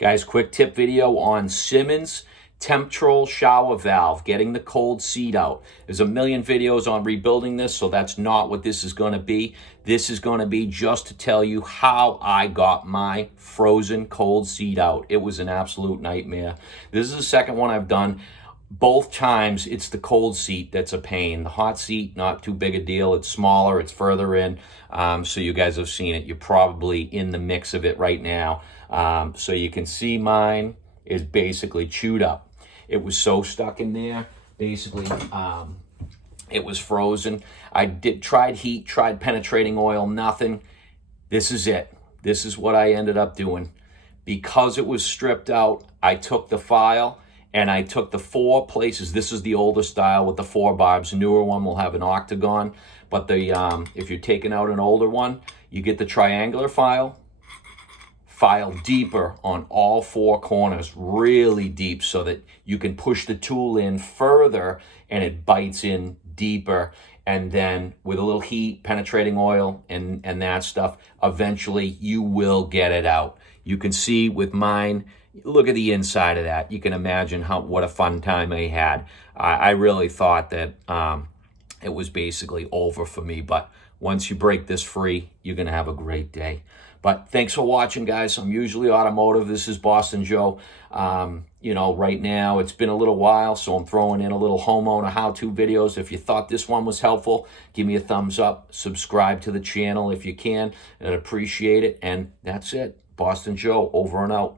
Guys, quick tip video on Symmons Temptrol shower valve, getting the cold seat out. There's a million videos on rebuilding this, so that's not what this is going to be. This is going to be just to tell you how I got my frozen cold seat out. It was an absolute nightmare. This is the second one I've done. Both times, it's the cold seat that's a pain. The hot seat, not too big a deal. It's smaller, it's further in. So you guys have seen it. You're probably in the mix of it right now. So you can see mine is basically chewed up. It was so stuck in there. Basically, it was frozen. I tried heat, tried penetrating oil, nothing. This is it. This is what I ended up doing. Because it was stripped out, I took the file and I took the 4 places. This is the older style with the 4 barbs. The newer one will have an octagon. But if you're taking out an older one, you get the triangular file deeper on all 4 corners, really deep, so that you can push the tool in further and it bites in deeper. And then with a little heat, penetrating oil, and that stuff, eventually you will get it out. You can see with mine, look at the inside of that. You can imagine what a fun time I had. I really thought that it was basically over for me, but once you break this free, you're going to have a great day. But thanks for watching, guys. I'm usually automotive. This is Boston Joe. You know, right now it's been a little while, so I'm throwing in a little homeowner how-to videos. If you thought this one was helpful, give me a thumbs up. Subscribe to the channel if you can. I'd appreciate it. And that's it. Boston Joe, over and out.